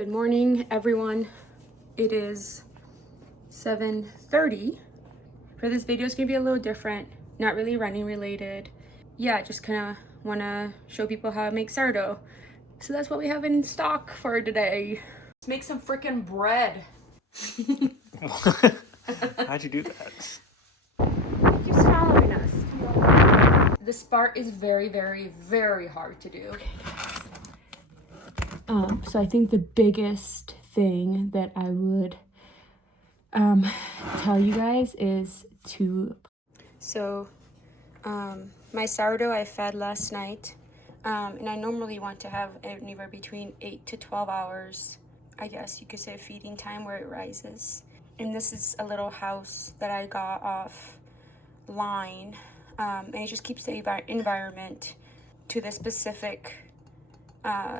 Good morning, everyone. It is 7:30. For this video, it's gonna be a little different, not really running related. Yeah, just kind of want to show people how to make sourdough. So that's what we have in stock for today. Let's make some freaking bread. How'd you do that? He keeps following us. This part is very, very, very hard to do. So I think the biggest thing that I would tell you guys is to... So my sourdough I fed last night, and I normally want to have anywhere between 8 to 12 hours, I guess you could say, feeding time where it rises. And this is a little house that I got offline, and it just keeps the environment to the specific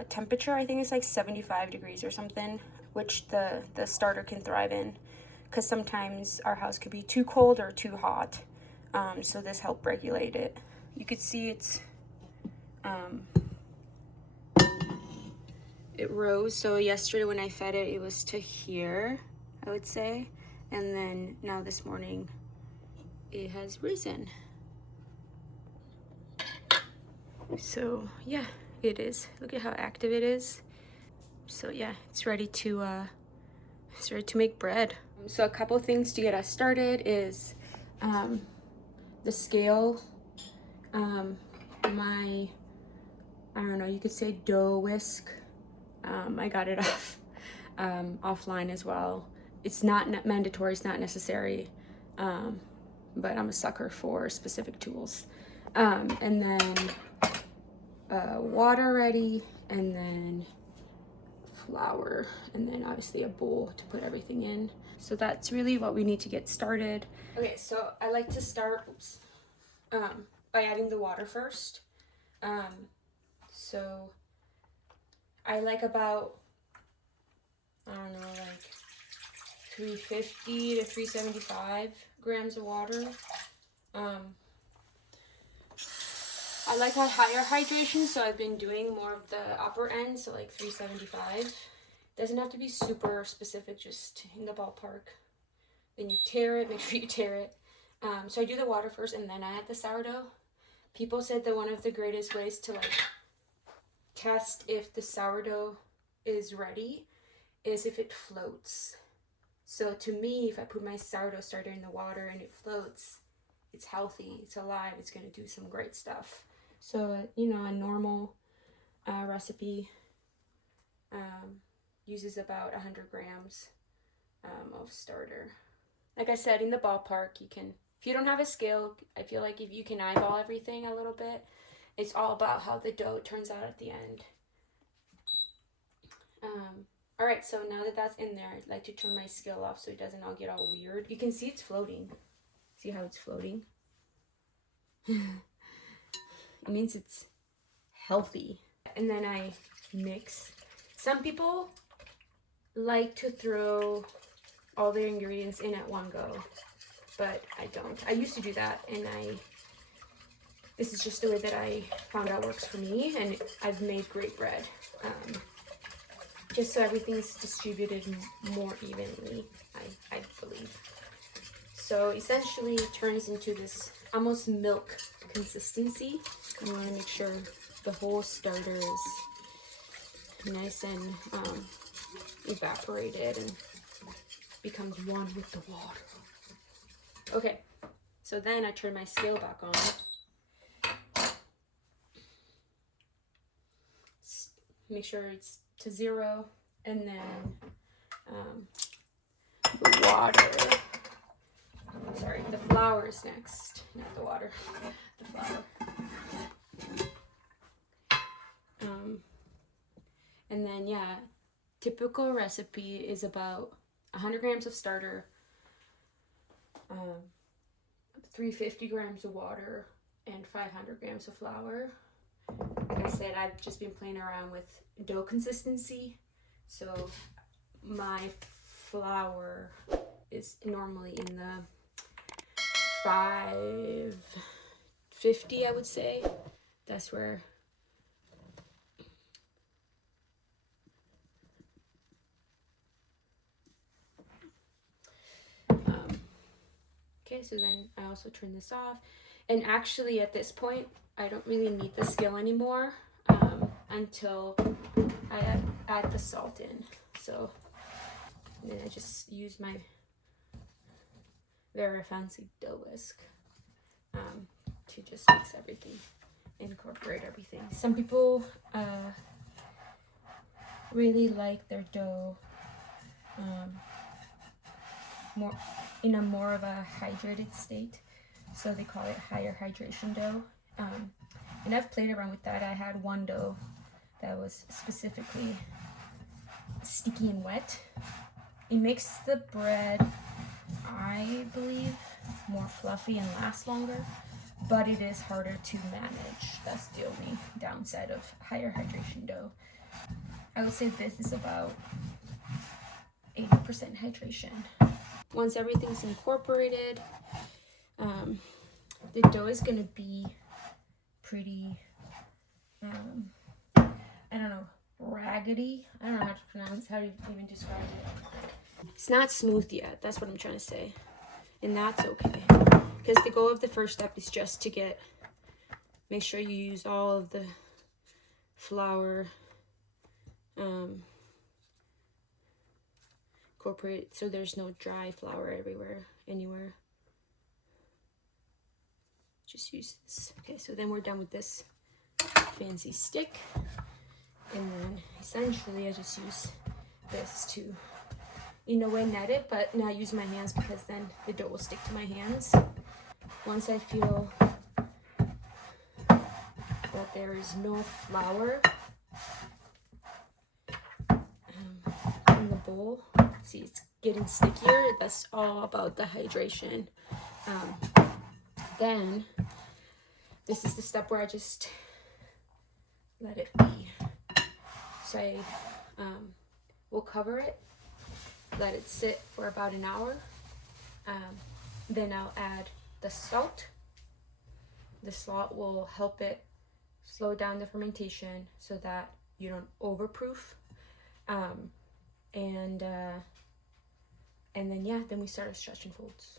temperature. I think it's like 75 degrees or something, which the starter can thrive in, because sometimes our house could be too cold or too hot. So this helped regulate it. You could see it rose. So yesterday when I fed it, it was to here, I would say, and then now this morning it has risen. So yeah, it is. Look at how active it is. So yeah, it's ready to make bread. So a couple things to get us started is the scale. My, I don't know, you could say dough whisk. I got it offline as well. It's not mandatory, it's not necessary, but I'm a sucker for specific tools. And then water ready, and then flour, and then obviously a bowl to put everything in. So that's really what we need to get started. Okay, so I like to start by adding the water first. So I like about, I don't know, like 350 to 375 grams of water. I like a higher hydration, so I've been doing more of the upper end, so like 375. Doesn't have to be super specific, just in the ballpark. Then you tear it, make sure you tear it. So I do the water first, and then I add the sourdough. People said that one of the greatest ways to like test if the sourdough is ready is if it floats. So to me, if I put my sourdough starter in the water and it floats, it's healthy, it's alive, it's gonna do some great stuff. So, you know, a normal recipe uses about 100 grams of starter. Like I said, in the ballpark, you can, if you don't have a scale, I feel like if you can eyeball everything a little bit, it's all about how the dough turns out at the end. All right, so now that that's in there, I'd like to turn my scale off so it doesn't all get all weird. You can see it's floating. See how it's floating? It means it's healthy. And then I mix. Some people like to throw all their ingredients in at one go, but I don't. I used to do that, and this is just the way that I found out works for me, and I've made great bread. Just so everything's distributed more evenly, I believe. So essentially it turns into this almost milk consistency. You want to make sure the whole starter is nice and evaporated and becomes one with the water. Okay, so then I turn my scale back on. Make sure it's to 0, and then the water. Sorry, the flour is next, not the water. The flour. And then, yeah, typical recipe is about 100 grams of starter, 350 grams of water, and 500 grams of flour. Like I said, I've just been playing around with dough consistency, so my flour is normally in the 550, I would say. That's where Okay, so then I also turn this off. And actually at this point, I don't really need the skill anymore until I add the salt in. So then I just use my very fancy dough whisk to just mix everything, incorporate everything. Some people really like their dough more of a hydrated state, so they call it higher hydration dough. And I've played around with that. I had one dough that was specifically sticky and wet. It makes the bread, I believe, more fluffy and lasts longer, but it is harder to manage. That's the only downside of higher hydration dough. I would say this is about 80% hydration. Once everything's incorporated, the dough is gonna be pretty, I don't know, raggedy. I don't know how to even describe it. It's not smooth yet, that's what I'm trying to say. And that's okay. Because the goal of the first step is just to make sure you use all of the flour, incorporate so there's no dry flour anywhere. Just use this. Okay, so then we're done with this fancy stick. And then essentially I just use this to, in a way, net it, but now I use my hands because then the dough will stick to my hands. Once I feel that there is no flour in the bowl, see it's getting stickier, that's all about the hydration. Then this is the step where I just let it be. So I will cover it, let it sit for about an hour. Then I'll add the salt. The salt will help it slow down the fermentation so that you don't overproof. And then yeah, then we start our stretch and folds.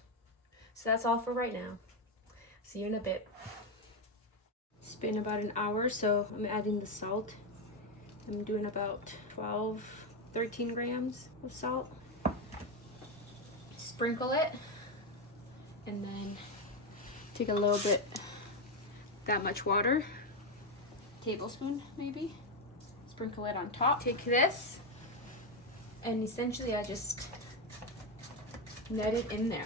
So that's all for right now. See you in a bit. It's been about an hour, so I'm adding the salt. I'm doing about 13 grams of salt. Sprinkle it, and then take a little bit, that much water, tablespoon maybe, sprinkle it on top. Take this, and essentially I just net it in there.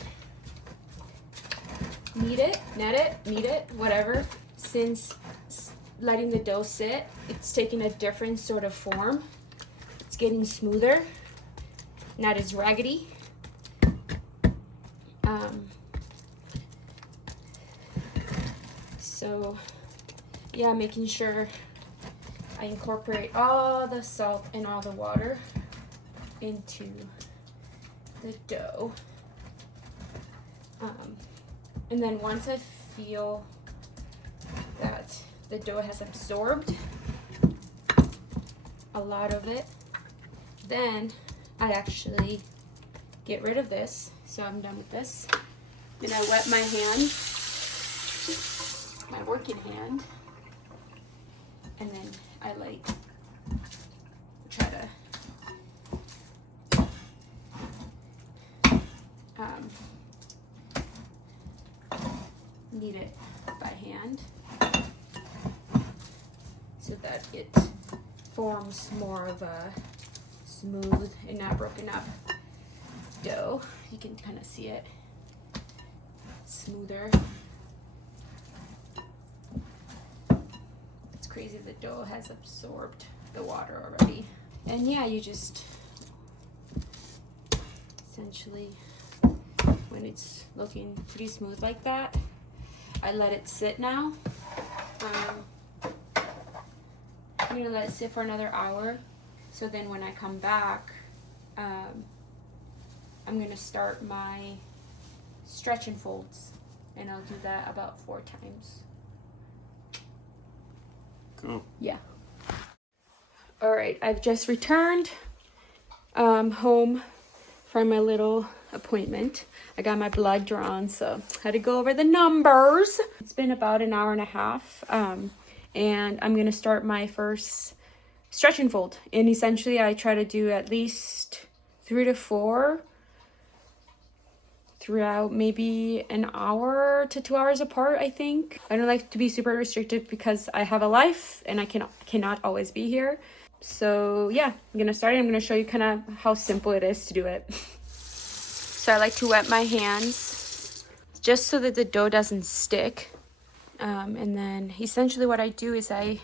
Knead it, net it, knead it, whatever. Since letting the dough sit, it's taking a different sort of form. It's getting smoother, not as raggedy. So yeah, making sure I incorporate all the salt and all the water into the dough. And then once I feel that the dough has absorbed a lot of it, then I actually get rid of this. So I'm done with this. Then I wet my hand, my working hand, and then I try to knead it by hand so that it forms more of a smooth and not broken up dough. You can kind of see it smoother. It's crazy, the dough has absorbed the water already. And yeah, you just essentially, when it's looking pretty smooth like that, I let it sit now. I'm gonna let it sit for another hour. So then when I come back, I'm gonna start my stretch and folds, and I'll do that about 4 times. Cool. Yeah. All right, I've just returned home for my little appointment. I got my blood drawn, so had to go over the numbers. It's been about an hour and a half, and I'm gonna start my first stretch and fold. And essentially I try to do at least 3 to 4 throughout maybe an hour to 2 hours apart, I think. I don't like to be super restrictive because I have a life and I cannot always be here. So yeah, I'm gonna start it. I'm gonna show you kind of how simple it is to do it. So I like to wet my hands just so that the dough doesn't stick. And then essentially what I do is I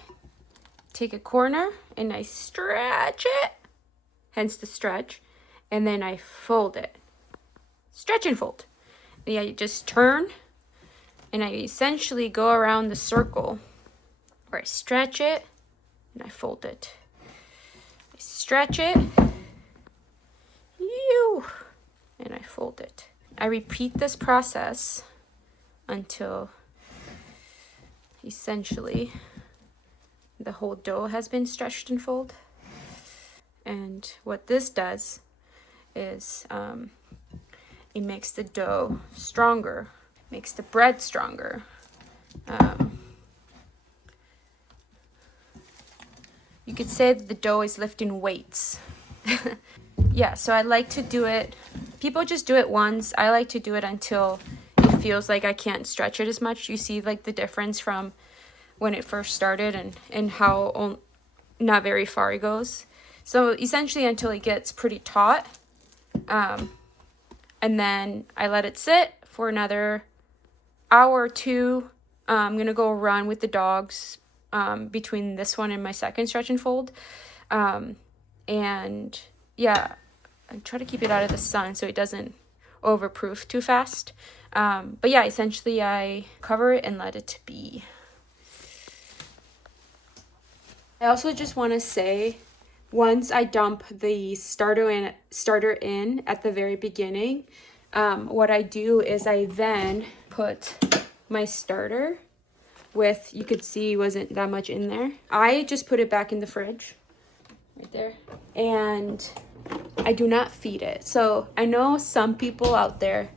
take a corner and I stretch it, hence the stretch, and then I fold it. Stretch and fold. And yeah, you just turn and I essentially go around the circle where I stretch it and I fold it. I stretch it, and I fold it. I repeat this process until essentially the whole dough has been stretched and folded. And what this does is it makes the dough stronger, makes the bread stronger. You could say that the dough is lifting weights. Yeah, so I like to do it. People just do it once. I like to do it until it feels like I can't stretch it as much. You see like the difference from when it first started and how not very far it goes. So essentially until it gets pretty taut. And then I let it sit for another hour or two. I'm gonna go run with the dogs between this one and my second stretch and fold. And yeah, I try to keep it out of the sun so it doesn't overproof too fast. But yeah, essentially I cover it and let it be. I also just want to say, once I dump the starter in at the very beginning, what I do is I then put my starter with, you could see wasn't that much in there. I just put it back in the fridge right there, and I do not feed it. So I know some people out there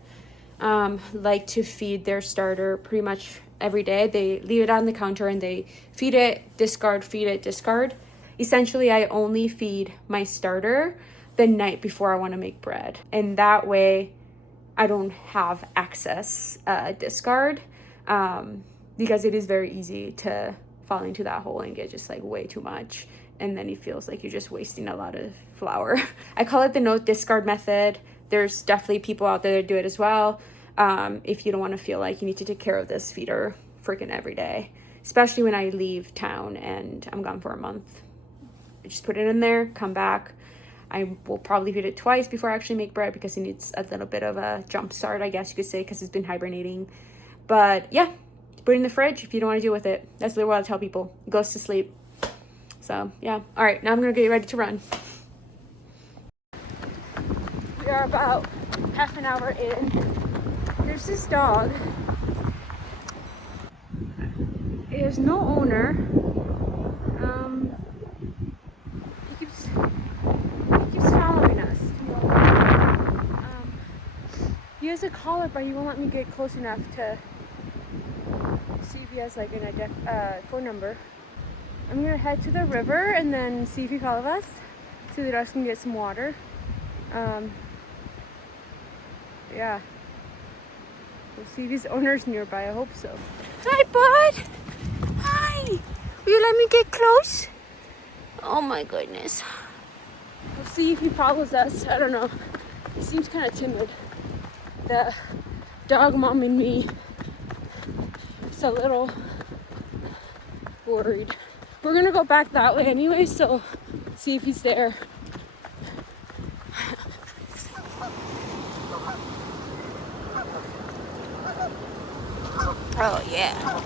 like to feed their starter pretty much every day. They leave it on the counter and they feed it, discard, feed it, discard. Essentially, I only feed my starter the night before I want to make bread. And that way I don't have excess discard, because it is very easy to fall into that hole and get just like way too much. And then it feels like you're just wasting a lot of flour. I call it the no discard method. There's definitely people out there that do it as well. If you don't want to feel like you need to take care of this feeder freaking every day, especially when I leave town and I'm gone for a month. I just put it in there, come back. I will probably feed it twice before I actually make bread because it needs a little bit of a jump start, I guess you could say, because it's been hibernating. But yeah, put it in the fridge if you don't want to deal with it. That's literally what I tell people. It goes to sleep. So yeah. All right, now I'm gonna get ready to run. We are about half an hour in. There's this dog. It has no owner. He keeps following us. He has a collar, but he won't let me get close enough to see if he has like a phone number. I'm gonna head to the river and then see if he follows us so that us can get some water. Yeah. We'll see if his owner's nearby. I hope so. Hi, bud. Hi. Will you let me get close? Oh my goodness. We'll see if he follows us. I don't know. He seems kind of timid. The dog mom and me is a little worried. We're gonna go back that way anyway, so see if he's there. Oh yeah.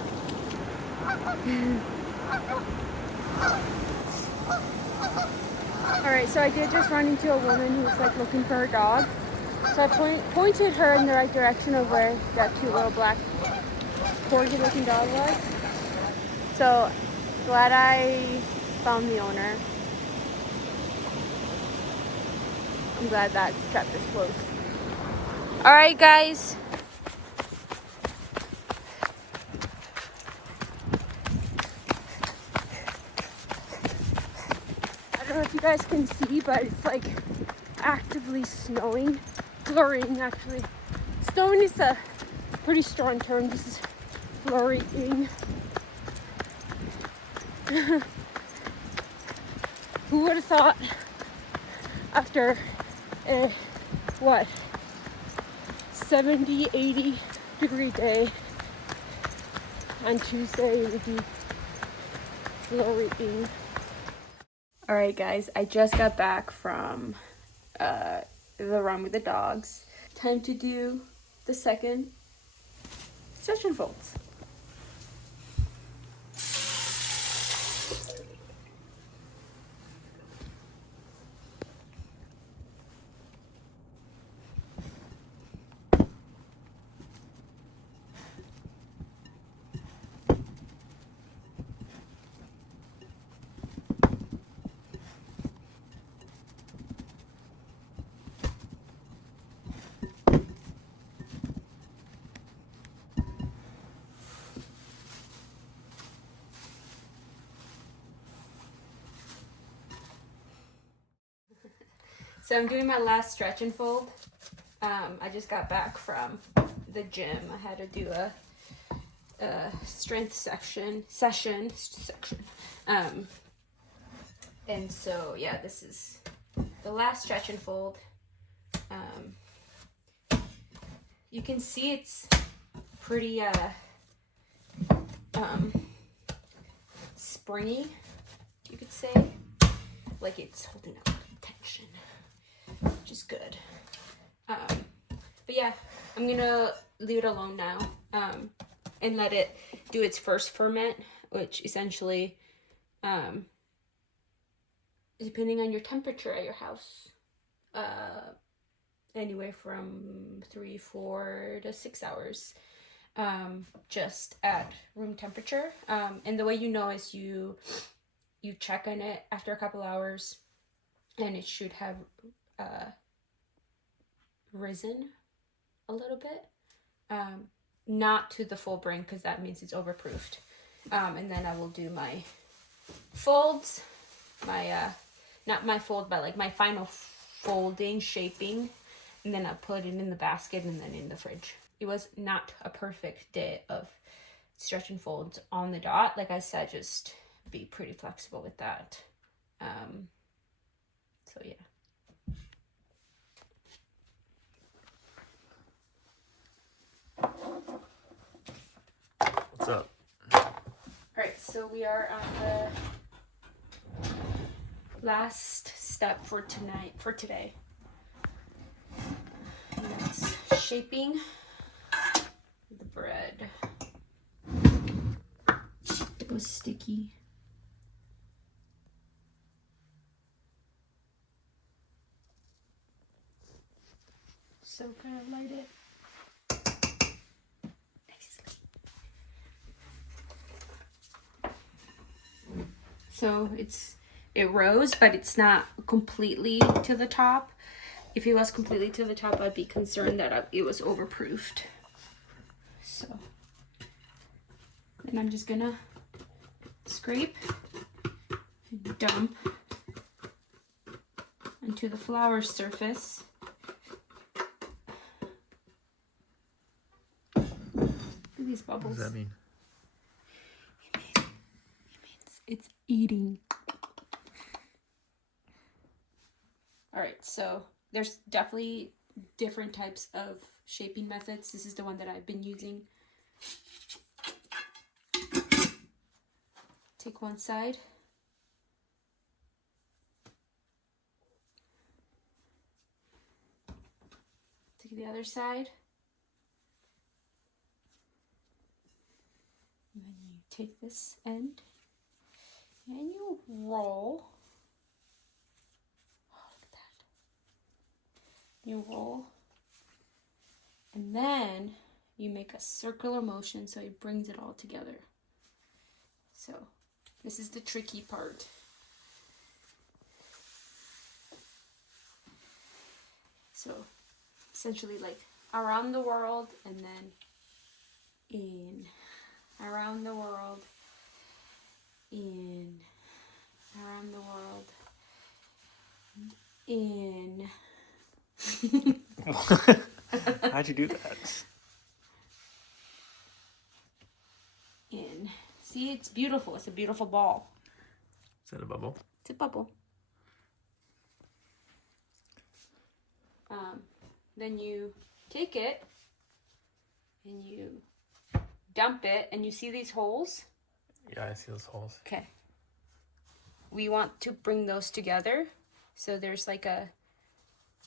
Alright, so I did just run into a woman who was like looking for her dog. So I pointed her in the right direction of where that cute little black corgi looking dog was. So glad I found the owner. I'm glad that kept us close. All right, guys. I don't know if you guys can see, but it's like actively snowing, flurrying actually. Snowing is a pretty strong term. This is flurrying. Who would have thought after a, 70, 80 degree day on Tuesday it would be flurrying. All right, guys, I just got back from the run with the dogs. Time to do the second stretch and folds. So I'm doing my last stretch and fold. I just got back from the gym. I had to do a strength session. And so yeah, this is the last stretch and fold. You can see it's pretty springy, you could say. Like it's holding up tension, which is good. But yeah, I'm gonna leave it alone now and let it do its first ferment, which essentially, depending on your temperature at your house, anywhere from 3, 4 to 6 hours, just at room temperature. And the way you know is you check on it after a couple hours, and it should have risen a little bit, not to the full brink, because that means it's overproofed. And then I will do my folds, my not my fold, but like my final folding, shaping, and then I'll put it in the basket and then in the fridge. It was not a perfect day of stretch and folds on the dot. Like I said, just be pretty flexible with that. So yeah. What's up? All right, so we are on the last step for today. And that's shaping the bread. It was sticky. So kind of light it. So it rose, but it's not completely to the top. If it was completely to the top, I'd be concerned that it was overproofed. So then I'm just gonna scrape and dump onto the flour surface. Look at these bubbles. What does that mean? It means it's eating. All right, so there's definitely different types of shaping methods. This is the one that I've been using. Take one side. Take the other side. And then you take this end and you roll. You roll, and then you make a circular motion so it brings it all together. So this is the tricky part. So essentially like around the world and then in, around the world, in, around the world, in. How'd you do that? In. See, it's beautiful. It's a beautiful ball. Is that a bubble? It's a bubble. Then you take it and you dump it, and you see these holes? Yeah, I see those holes. Okay. We want to bring those together. So there's like a,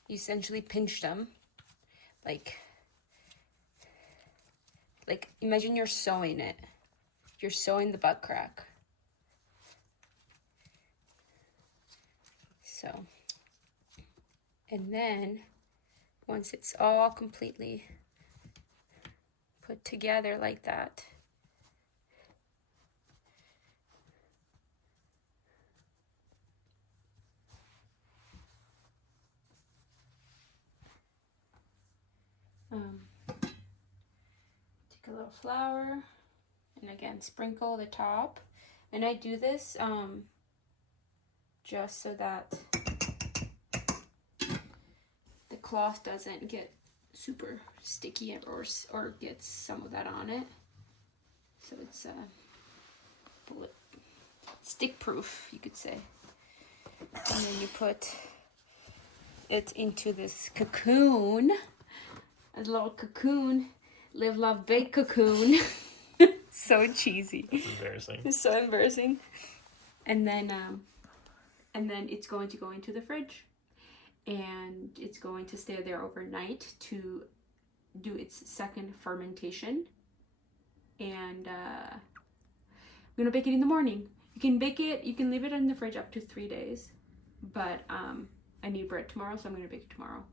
you essentially pinch them. Like imagine you're sewing it. You're sewing the butt crack. So, and then once it's all completely put together like that, take a little flour and again sprinkle the top. And I do this just so that the cloth doesn't get super sticky or gets some of that on it. So it's bullet stick proof, you could say. And then you put it into this cocoon, a little cocoon, live, love, bake cocoon. So cheesy. It's embarrassing. It's so embarrassing. And then it's going to go into the fridge, and it's going to stay there overnight to do its second fermentation. And I'm gonna bake it in the morning. You can bake it, you can leave it in the fridge up to 3 days, but I need bread tomorrow, so I'm gonna bake it tomorrow.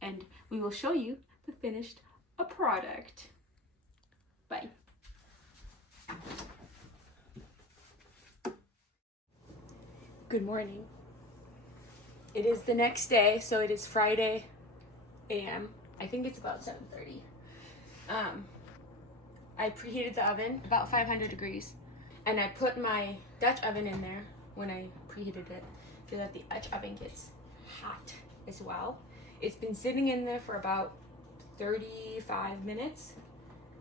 And we will show you the finished product. Bye. Good morning. It is the next day, so it is Friday a.m. I think it's about 7:30. I preheated the oven about 500 degrees, and I put my Dutch oven in there when I preheated it so that the Dutch oven gets hot as well. It's been sitting in there for about 35 minutes,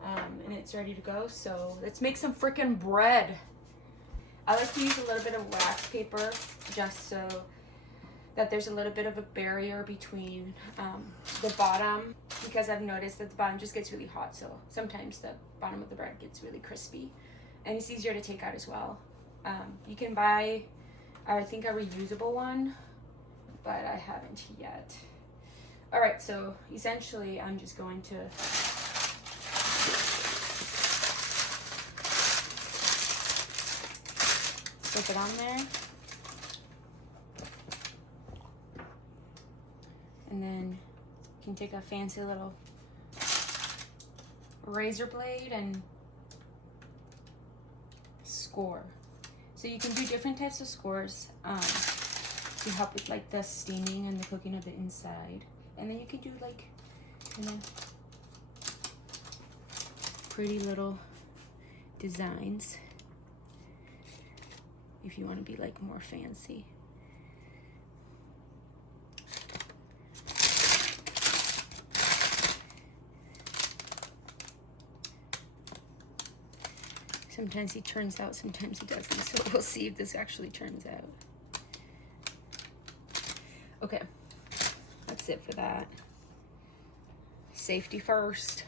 and it's ready to go. So let's make some freaking bread. I like to use a little bit of wax paper just so that there's a little bit of a barrier between the bottom, because I've noticed that the bottom just gets really hot, so sometimes the bottom of the bread gets really crispy, and it's easier to take out as well. You can buy, I think, a reusable one, but I haven't yet. All right, so essentially I'm just going to slip it on there. And then you can take a fancy little razor blade and score. So you can do different types of scores to help with like the steaming and the cooking of the inside. And then you can do like, pretty little designs if you want to be like more fancy. Sometimes he turns out, sometimes he doesn't. So we'll see if this actually turns out. Okay, that's it for that. Safety first.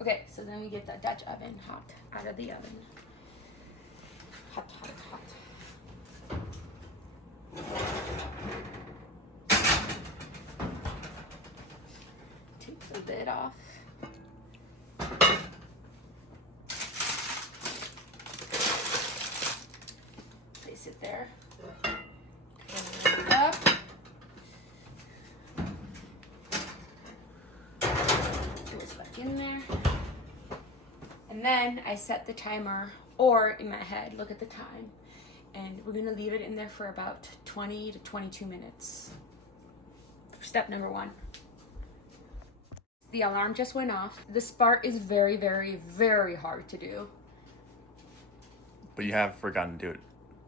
Okay, so then we get the Dutch oven hot out of the oven. Hot, hot, hot. Take the lid off. Place it there. Turn it up. Goes back in there. And then I set the timer, or in my head, look at the time. And we're gonna leave it in there for about 20 to 22 minutes. step number 1. The alarm just went off. This part is very, very, very hard to do. But you have forgotten to do it.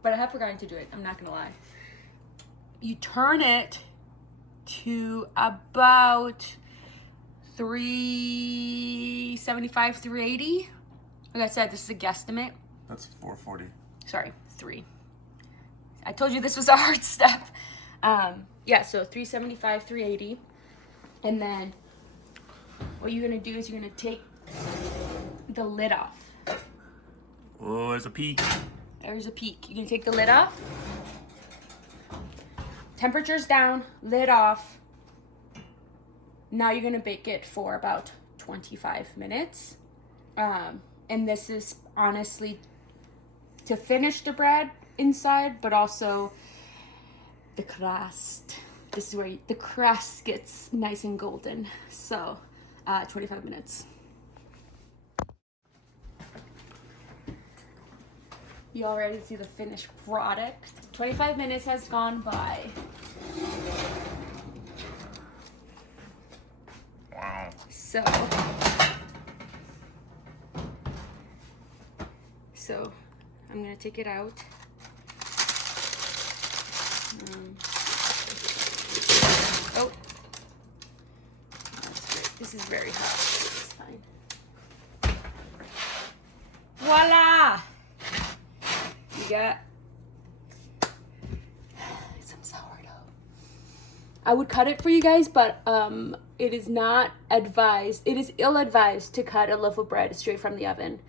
But I have forgotten to do it. I'm not going to lie. You turn it to about 375, 380. Like I said, this is a guesstimate. That's 440. Sorry, 3. I told you this was a hard step. Yeah, so 375, 380. And then what you're going to do is you're going to take the lid off. Oh, there's a peak. There's a peak. You're going to take the lid off. Temperature's down, lid off. Now you're going to bake it for about 25 minutes. And this is honestly to finish the bread inside, but also the crust. This is where the crust gets nice and golden. So 25 minutes. You already see the finished product. 25 minutes has gone by. Wow. So I'm gonna take it out. Oh, that's great. This is very hot. It's fine. Voila! You got some sourdough. I would cut it for you guys, but it is not advised. It is ill-advised to cut a loaf of bread straight from the oven.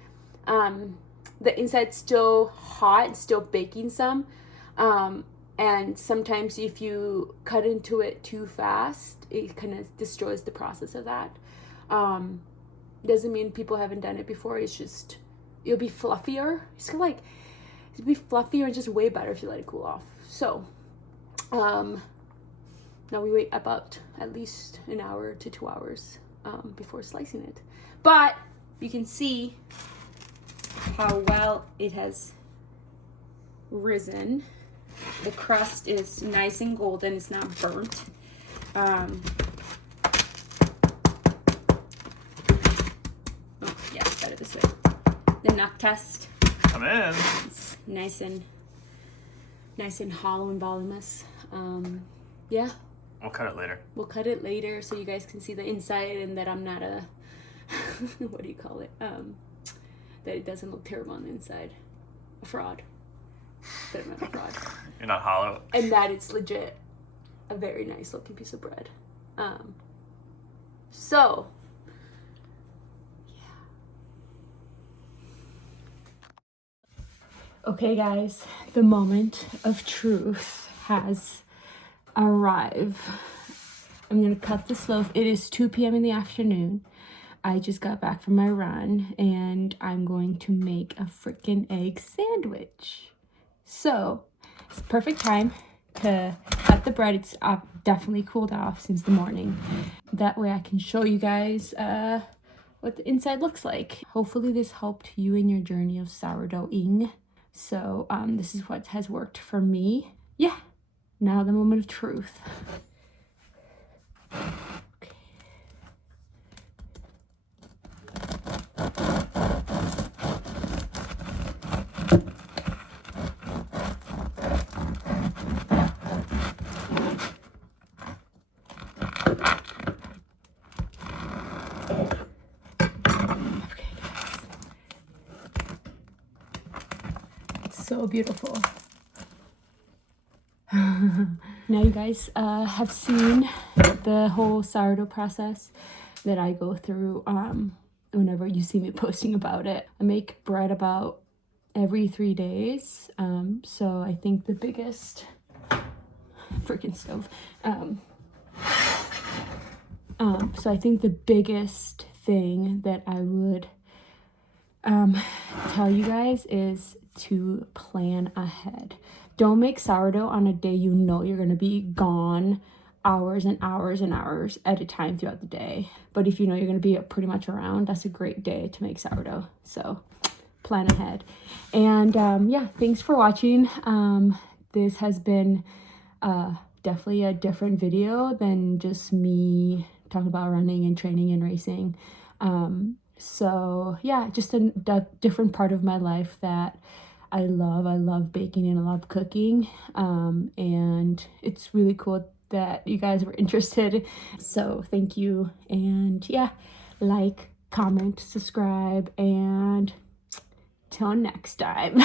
The inside's still hot, still baking some. And sometimes if you cut into it too fast, it kind of destroys the process of that. Doesn't mean people haven't done it before. It's just, it'll be fluffier. It's kind of like, it'll be fluffier and just way better if you let it cool off. So, now we wait about at least an hour to 2 hours before slicing it. But you can see how well it has risen. The crust is nice and golden. It's not burnt. Oh, yeah, better this way. The nut test. Come in. It's nice and hollow and voluminous. Yeah. We'll cut it later. We'll cut it later so you guys can see the inside and that I'm not a what do you call it? That it doesn't look terrible on the inside. A fraud. That I'm not a fraud. You're not hollow. And that it's legit a very nice looking piece of bread. So yeah. Okay guys, the moment of truth has arrived. I'm gonna cut this loaf. It is 2 p.m. in the afternoon. I just got back from my run and I'm going to make a freaking egg sandwich. So it's the perfect time to cut the bread. It's definitely cooled off since the morning. That way I can show you guys what the inside looks like. Hopefully this helped you in your journey of sourdoughing. So this is what has worked for me. Yeah, now the moment of truth. So beautiful. Now you guys have seen the whole sourdough process that I go through whenever you see me posting about it. I make bread about every 3 days. So I think the biggest freaking stove. So I think the biggest thing that I would tell you guys is to plan ahead. Don't make sourdough on a day you know you're going to be gone hours and hours and hours at a time throughout the day. But if you know you're going to be pretty much around, that's a great day to make sourdough. So plan ahead. And yeah, thanks for watching. This has been definitely a different video than just me talking about running and training and racing. So yeah, just a different part of my life that I love. I love baking and I love cooking. And it's really cool that you guys were interested. So thank you. And yeah, like, comment, subscribe, and till next time.